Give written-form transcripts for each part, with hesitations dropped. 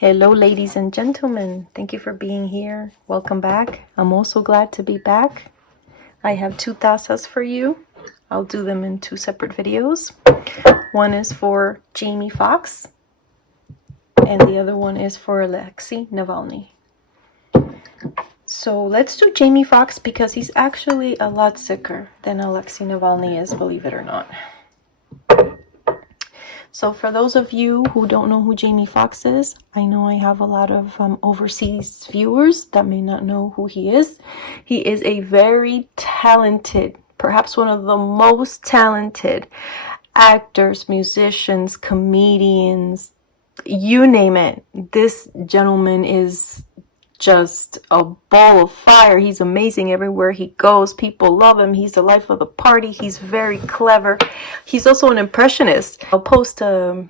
Hello, ladies and gentlemen. Thank you for being here. Welcome back. I'm also glad to be back. I have two tazas for you. I'll do them in two separate videos. One is for Jamie Foxx, and the other one is for Alexei Navalny. So let's do Jamie Foxx because he's actually a lot sicker than Alexei Navalny is, believe it or not. So for those of you who don't know who Jamie Foxx is, I know I have a lot of overseas viewers that may not know who he is. He is a very talented, perhaps one of the most talented actors, musicians, comedians, you name it. This gentleman is just a ball of fire. He's amazing everywhere he goes. People love him. He's the life of the party. He's very clever. He's also an impressionist. I'll post a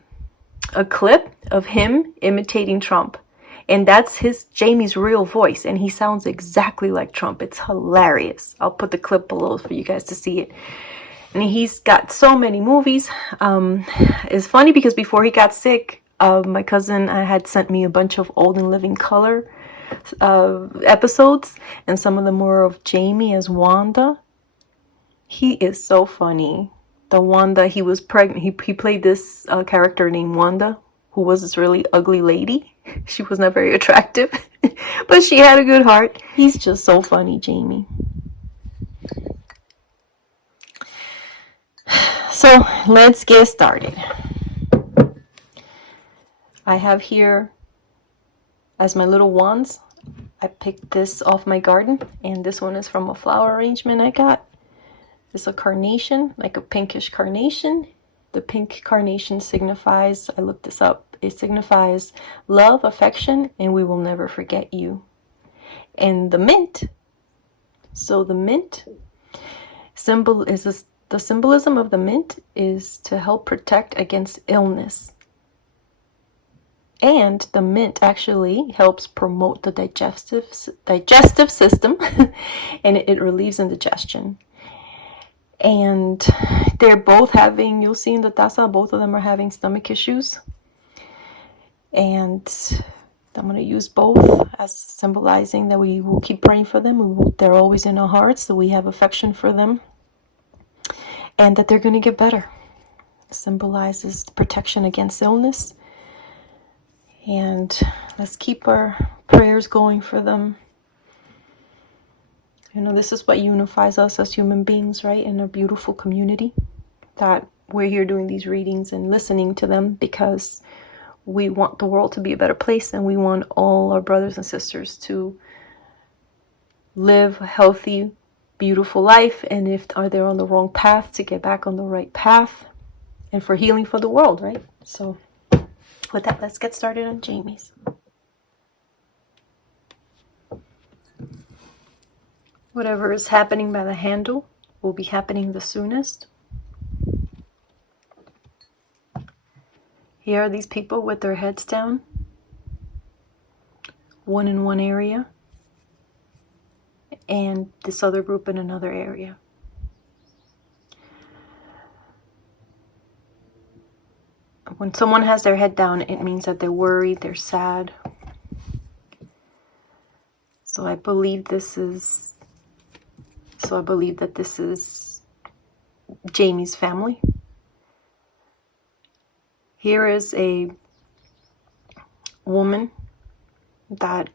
clip of him imitating Trump, and that's Jamie's real voice, and he sounds exactly like Trump. It's hilarious. I'll put the clip below for you guys to see it. And he's got so many movies. It's funny because before he got sick, my cousin had sent me a bunch of old and living color episodes, and some of them were of Jamie as Wanda. He is so funny. The Wanda, he was pregnant. He played this character named Wanda, who was this really ugly lady. She was not very attractive, but she had a good heart. He's just so funny, Jamie. So let's get started. I have here as my little wands, I picked this off my garden, and this one is from a flower arrangement I got. It's a carnation, like a pinkish carnation. The pink carnation signifies, I looked this up, it signifies love, affection, and we will never forget you. And the mint, so the mint symbol is the symbolism of the mint is to help protect against illness. And the mint actually helps promote the digestive system, and it relieves indigestion. And they're both having, you'll see in the taza, both of them are having stomach issues. And I'm going to use both as symbolizing that we will keep praying for them. They're always in our hearts, so we have affection for them. And that they're going to get better. It symbolizes protection against illness. And let's keep our prayers going for them. You know, this is what unifies us as human beings, right? In a beautiful community. That we're here doing these readings and listening to them because we want the world to be a better place, and we want all our brothers and sisters to live a healthy, beautiful life. And if they're on the wrong path, to get back on the right path, and for healing for the world, right? So with that, let's get started on Jamie's. Whatever is happening by the handle will be happening the soonest. Here are these people with their heads down, one in one area, and this other group in another area. When someone has their head down, it means that they're worried, they're sad. So I believe that this is Jamie's family. Here is a woman that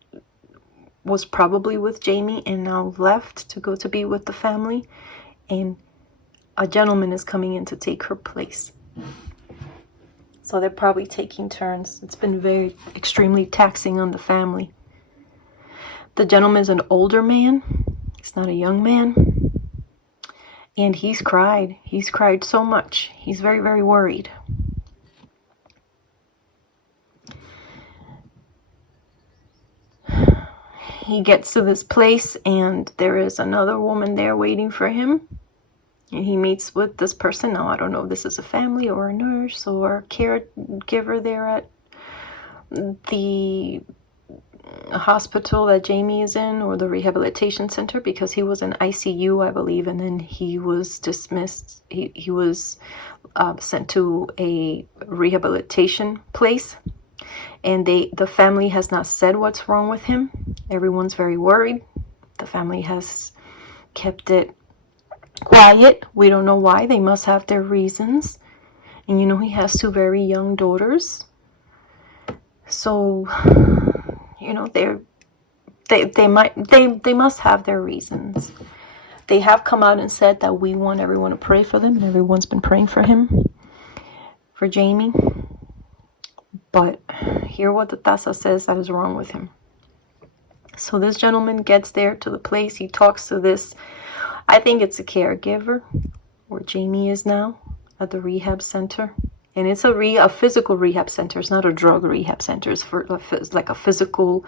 was probably with Jamie and now left to go to be with the family, and a gentleman is coming in to take her place. So they're probably taking turns. It's been extremely taxing on the family. The gentleman is an older man. He's not a young man. And he's cried. He's cried so much. He's very, very worried. He gets to this place, and there is another woman there waiting for him. And he meets with this person. Now, I don't know if this is a family or a nurse or a caregiver there at the hospital that Jamie is in, or the rehabilitation center, because he was in ICU, I believe, and then he was dismissed. He was sent to a rehabilitation place, And the family has not said what's wrong with him. Everyone's very worried. The family has kept it quiet. We don't know why. They must have their reasons. And you know, he has 2 very young daughters. So, you know, they must have their reasons. They have come out and said that we want everyone to pray for them, and everyone's been praying for him, for Jamie. But hear what the taza says that is wrong with him. So this gentleman gets there to the place. He talks to this, I think it's a caregiver, where Jamie is now at the rehab center. And it's a physical rehab center. It's not a drug rehab center. It's for like a physical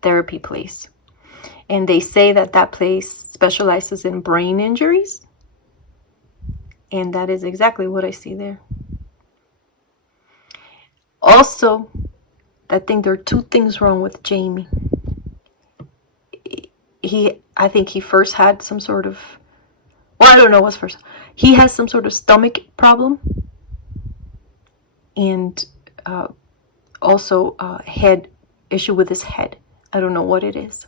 therapy place. And they say that place specializes in brain injuries. And that is exactly what I see there. Also, I think there are 2 things wrong with Jamie. I think he first had some sort of, well, I don't know what's first. He has some sort of stomach problem. And also a head issue with his head. I don't know what it is.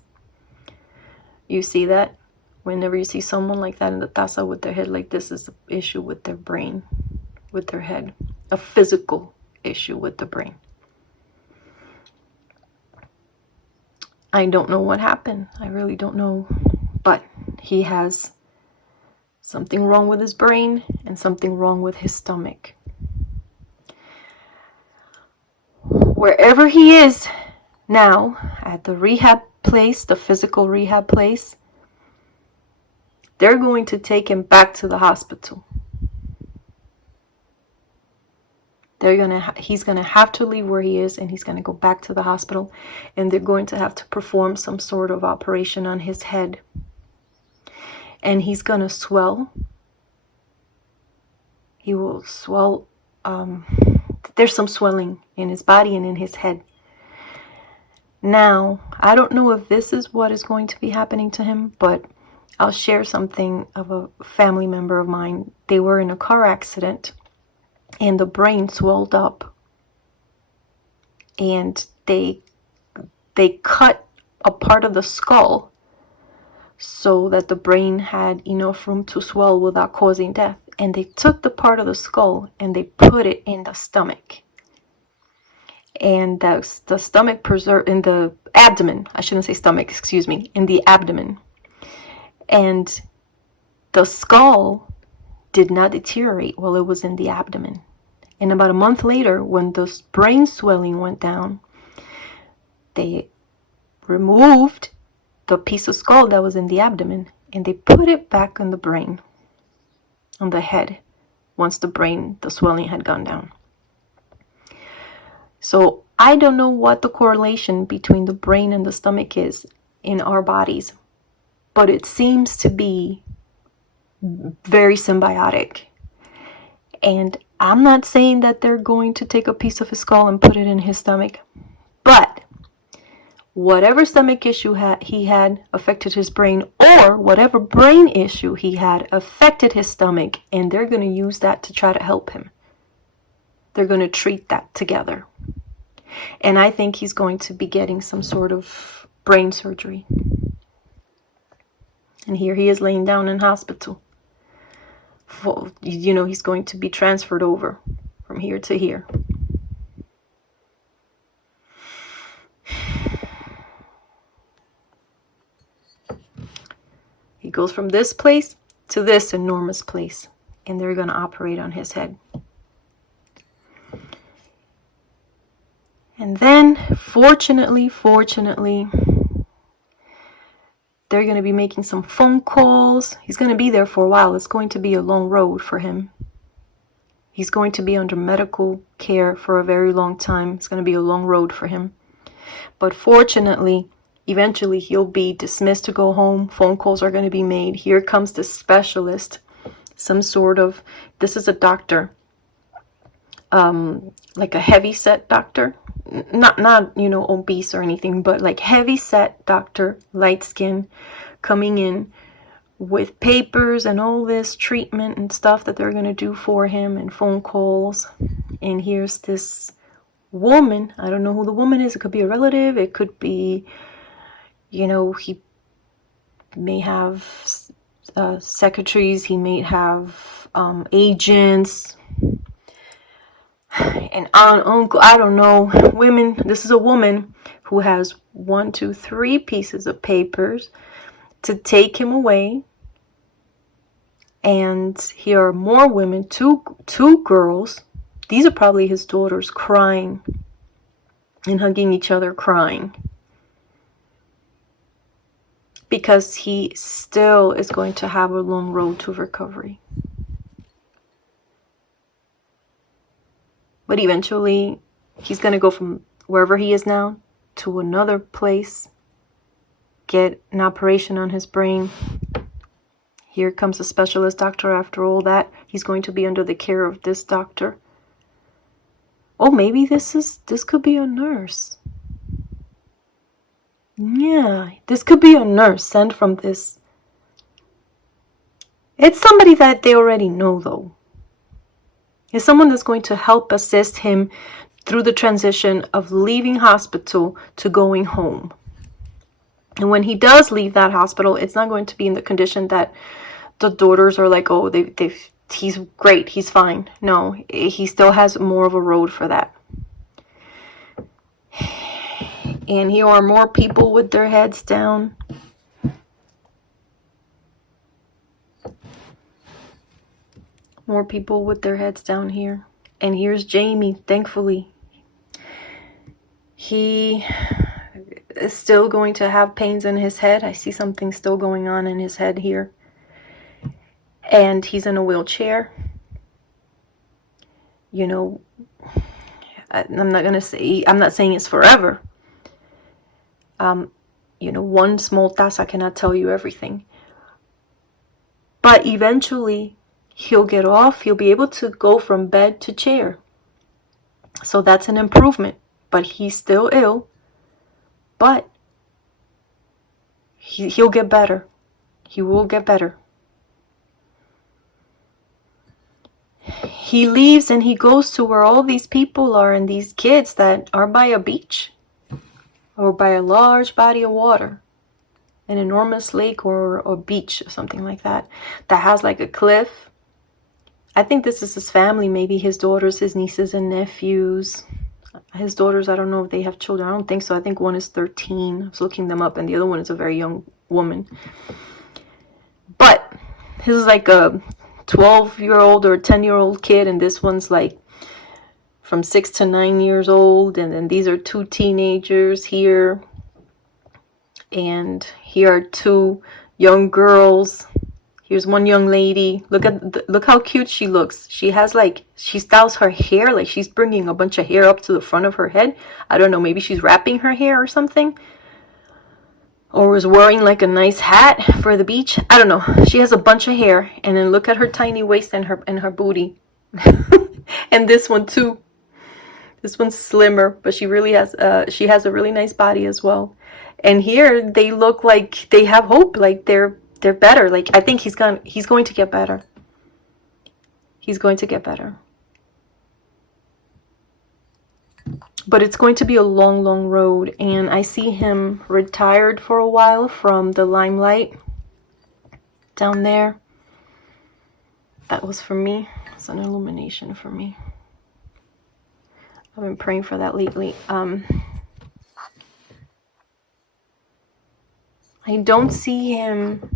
You see that? Whenever you see someone like that in the taza with their head like this, is an issue with their brain, with their head. A physical issue with the brain. I don't know what happened. I really don't know. But he has something wrong with his brain and something wrong with his stomach. Wherever he is now, at the rehab place, the physical rehab place, they're going to take him back to the hospital. He's gonna have to leave where he is, and he's gonna go back to the hospital, and they're going to have to perform some sort of operation on his head. And he's gonna swell. He will swell. There's some swelling in his body and in his head. Now, I don't know if this is what is going to be happening to him, but I'll share something of a family member of mine. They were in a car accident, and the brain swelled up, and they cut a part of the skull so that the brain had enough room to swell without causing death. And they took the part of the skull and they put it in the stomach. And the stomach in the abdomen. I shouldn't say stomach, excuse me. In the abdomen. And the skull did not deteriorate while it was in the abdomen. And about a month later, when the brain swelling went down, they removed the piece of skull that was in the abdomen and they put it back in the brain, on the head, once the swelling had gone down. So I don't know what the correlation between the brain and the stomach is in our bodies, but it seems to be very symbiotic. And I'm not saying that they're going to take a piece of his skull and put it in his stomach, but whatever stomach issue he had affected his brain, or whatever brain issue he had affected his stomach, and they're going to use that to try to help him. They're going to treat that together. And I think he's going to be getting some sort of brain surgery. And here he is laying down in hospital. He's going to be transferred over from here to here. He goes from this place to this enormous place, and they're going to operate on his head. And then, fortunately, they're going to be making some phone calls. He's going to be there for a while. It's going to be a long road for him. He's going to be under medical care for a very long time. It's going to be a long road for him. But fortunately, eventually he'll be dismissed to go home. Phone calls are going to be made. Here comes the specialist. This is a doctor. Like a heavy set doctor. Not obese or anything, but like heavy set doctor, light skin, coming in with papers and all this treatment and stuff that they're going to do for him, and phone calls. And here's this woman, I don't know who the woman is. It could be a relative. It could be, you know, he may have secretaries. He may have agents, an aunt, uncle. I don't know. Women. This is a woman who has 1, 2, 3 pieces of papers to take him away. And here are more women, two girls. These are probably his daughters, crying and hugging each other, crying. Because he still is going to have a long road to recovery. But eventually, he's going to go from wherever he is now to another place, get an operation on his brain. Here comes a specialist doctor after all that. He's going to be under the care of this doctor. Oh, maybe this could be a nurse. Yeah, this could be a nurse sent from this. It's somebody that they already know, though. It's someone that's going to help assist him through the transition of leaving hospital to going home. And when he does leave that hospital, it's not going to be in the condition that the daughters are like, oh, he's great, he's fine. No, he still has more of a road for that. And here are more people with their heads down. More people with their heads down here. And here's Jamie, thankfully. He is still going to have pains in his head. I see something still going on in his head here. And he's in a wheelchair. You know, I'm not saying it's forever. You know, one small taza cannot tell you everything. But eventually, he'll get off. He'll be able to go from bed to chair. So that's an improvement. But he's still ill. But he'll get better. He will get better. He leaves and he goes to where all these people are and these kids that are by a beach or by a large body of water, an enormous lake or a beach or something like that, that has like a cliff. I think this is his family, maybe his daughters, his nieces and nephews. His daughters, I don't know if they have children. I don't think so. I think one is 13. I was looking them up, and the other one is a very young woman. But his is like a 12-year-old or a 10-year-old kid, and this one's like from 6 to 9 years old. And then these are 2 teenagers here. And here are 2 young girls. Here's one young lady. Look how cute she looks. She styles her hair like she's bringing a bunch of hair up to the front of her head. I don't know, maybe she's wrapping her hair or something. Or is wearing like a nice hat for the beach. I don't know. She has a bunch of hair. And then look at her tiny waist and her booty. And this one too. This one's slimmer, but she has a really nice body as well. And here they look like they have hope, like they're better. Like I think he's going to get better. He's going to get better. But it's going to be a long, long road. And I see him retired for a while from the limelight down there. That was for me. It's an illumination for me. I've been praying for that lately. I don't see him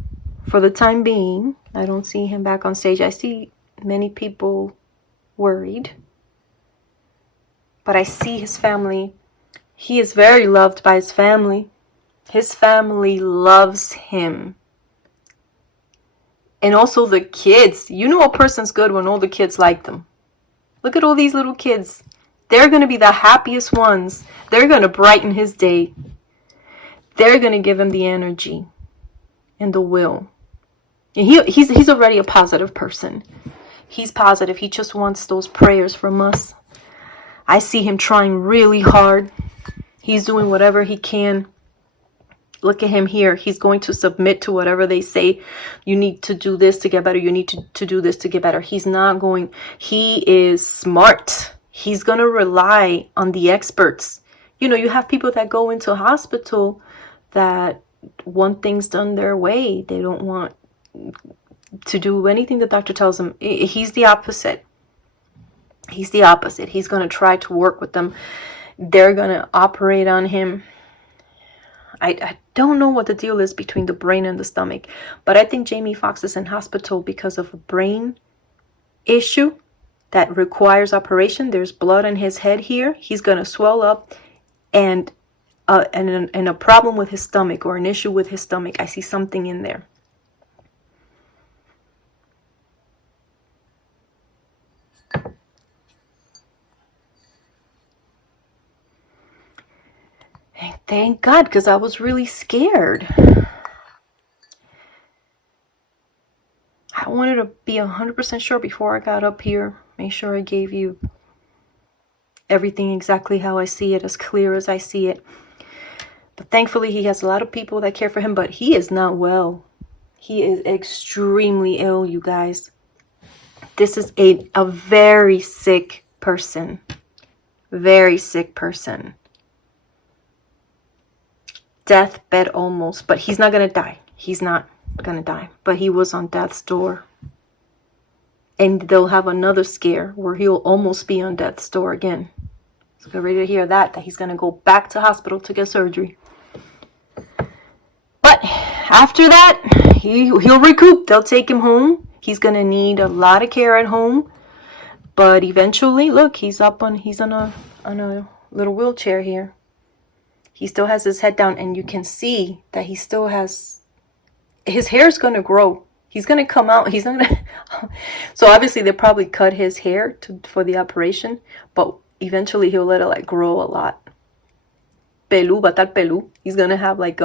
for the time being. I don't see him back on stage. I see many people worried. But I see his family. He is very loved by his family. His family loves him. And also the kids. You know a person's good when all the kids like them. Look at all these little kids. They're going to be the happiest ones. They're going to brighten his day. They're going to give him the energy and the will. And he's already a positive person. He's positive. He just wants those prayers from us. I see him trying really hard. He's doing whatever he can. Look at him here. He's going to submit to whatever they say. You need to do this to get better. You need to do this to get better. He's not going. He is smart. He's going to rely on the experts. You know, you have people that go into a hospital that want things done their way. They don't want to do anything the doctor tells them. He's the opposite. He's the opposite. He's going to try to work with them. They're going to operate on him. I don't know what the deal is between the brain and the stomach, but I think Jamie Foxx is in hospital because of a brain issue that requires operation. There's blood in his head here. He's going to swell up, and a problem with his stomach, or an issue with his stomach. I see something in there. Thank God, because I was really scared. I wanted to be 100% sure before I got up here. Make sure I gave you everything exactly how I see it, as clear as I see it. But thankfully, he has a lot of people that care for him, but he is not well. He is extremely ill, you guys. This is a very sick person. Very sick person. Deathbed almost, but he's not going to die. He's not going to die, but he was on death's door. And they'll have another scare where he'll almost be on death's door again. So get ready to hear that he's going to go back to hospital to get surgery. But after that, he'll recoup. They'll take him home. He's going to need a lot of care at home. But eventually, look, he's on a little wheelchair here. He still has his head down, and you can see that he still has, his hair's going to grow. He's going to come out. He's not going to. So obviously they probably cut his hair for the operation, but eventually he'll let it like grow a lot. Pelú, va a estar pelú. He's going to have like,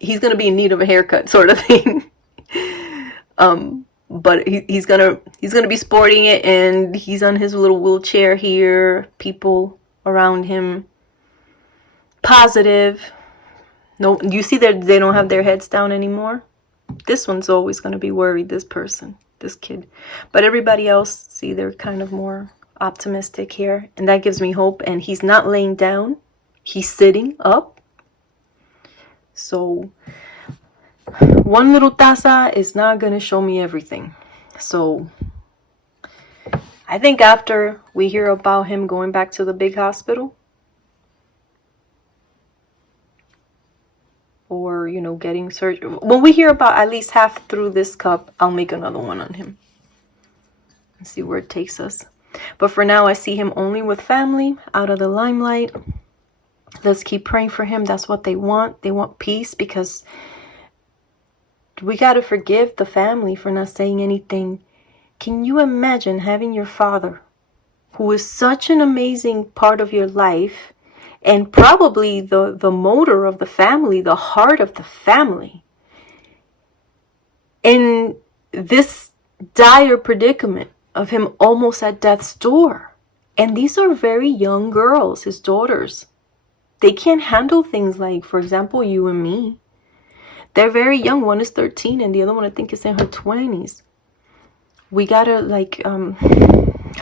he's going to be in need of a haircut sort of thing. But he's going to be sporting it, and he's on his little wheelchair here. People around him. Positive. No, you see that they don't have their heads down anymore. This one's always going to be worried, this person, this kid. But everybody else, see, they're kind of more optimistic here. And that gives me hope. And he's not laying down. He's sitting up. So one little taza is not going to show me everything. So I think after we hear about him going back to the big hospital, or, you know, getting surgery. When we hear about at least half through this cup, I'll make another one on him and see where it takes us. But for now, I see him only with family, out of the limelight. Let's keep praying for him. That's what they want. They want peace, because we got to forgive the family for not saying anything. Can you imagine having your father, who is such an amazing part of your life, and probably the motor of the family, the heart of the family, in this dire predicament of him almost at death's door? And these are very young girls, his daughters. They can't handle things like, for example, you and me. They're very young. One is 13 and the other one, I think, is in her 20s. We gotta, like,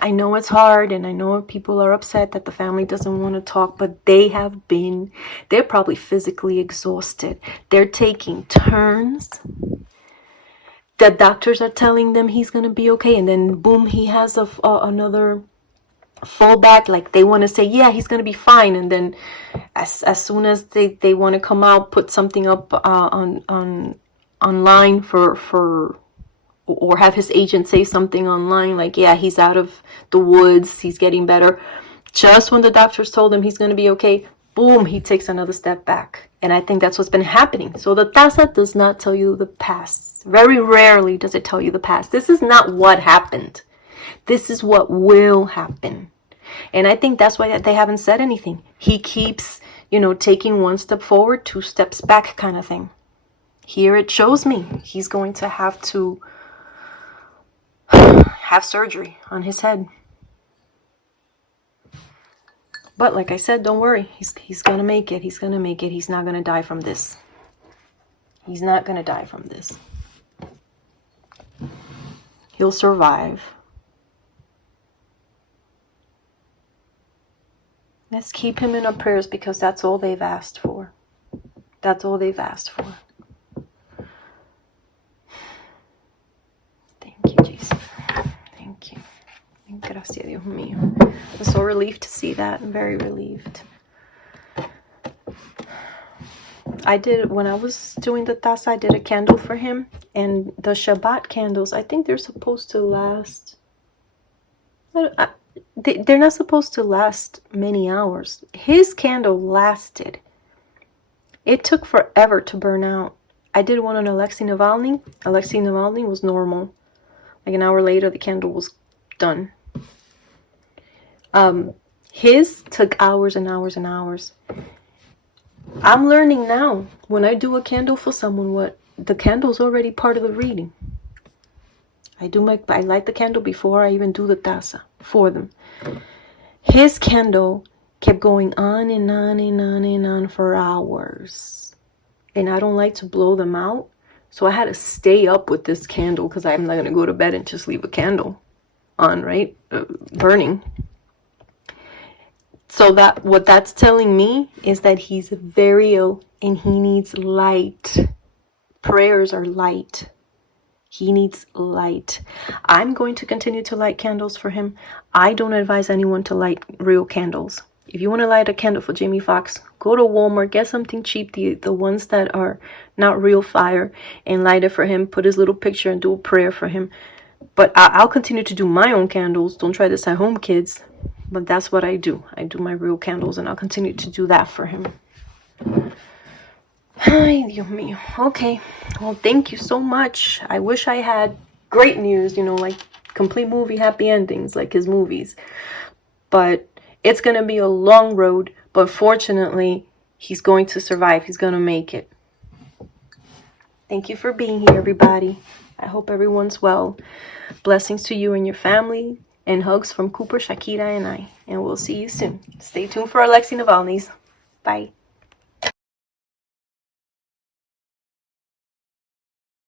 I know it's hard, and I know people are upset that the family doesn't want to talk, but they're probably physically exhausted. They're taking turns. The doctors are telling them he's going to be okay, and then boom, he has another fallback. Like, they want to say, yeah, he's going to be fine, and then as soon as they want to come out, put something up online or have his agent say something online like, yeah, he's out of the woods, he's getting better. Just when the doctors told him he's going to be okay, boom, he takes another step back. And I think that's what's been happening. So the taza does not tell you the past. Very rarely does it tell you the past. This is not what happened. This is what will happen. And I think that's why they haven't said anything. He keeps, taking one step forward, two steps back kind of thing. Here it shows me he's going to have to have surgery on his head. But like I said, don't worry. He's going to make it. He's going to make it. He's not going to die from this. He's not going to die from this. He'll survive. Let's keep him in our prayers because that's all they've asked for. That's all they've asked for. Thank you, Jesus. Thank you. Gracias, Dios mío. I'm so relieved to see that. I'm very relieved. When I was doing the taza, I did a candle for him. And the Shabbat candles, I think they're supposed to last... they're not supposed to last many hours. His candle lasted. It took forever to burn out. I did one on Alexei Navalny. Alexei Navalny was normal. Like an hour later, the candle was done. His took hours and hours and hours. I'm learning now, when I do a candle for someone, what the candle's already part of the reading. I light the candle before I even do the taza for them. His candle kept going on and on and on and on for hours. And I don't like to blow them out. So I had to stay up with this candle because I'm not going to go to bed and just leave a candle on, right? Burning. So what that's telling me is that he's very ill and he needs light. Prayers are light. He needs light. I'm going to continue to light candles for him. I don't advise anyone to light real candles. If you want to light a candle for Jamie Foxx, go to Walmart, get something cheap, the ones that are not real fire, and light it for him. Put his little picture and do a prayer for him. But I'll continue to do my own candles. Don't try this at home, kids. But that's what I do. I do my real candles, and I'll continue to do that for him. Ay, Dios mío. Okay. Well, thank you so much. I wish I had great news, like complete movie happy endings, like his movies. But it's going to be a long road. But fortunately, he's going to survive. He's going to make it. Thank you for being here, everybody. I hope everyone's well. Blessings to you and your family. And hugs from Cooper, Shakira, and I. And we'll see you soon. Stay tuned for Alexei Navalny's. Bye.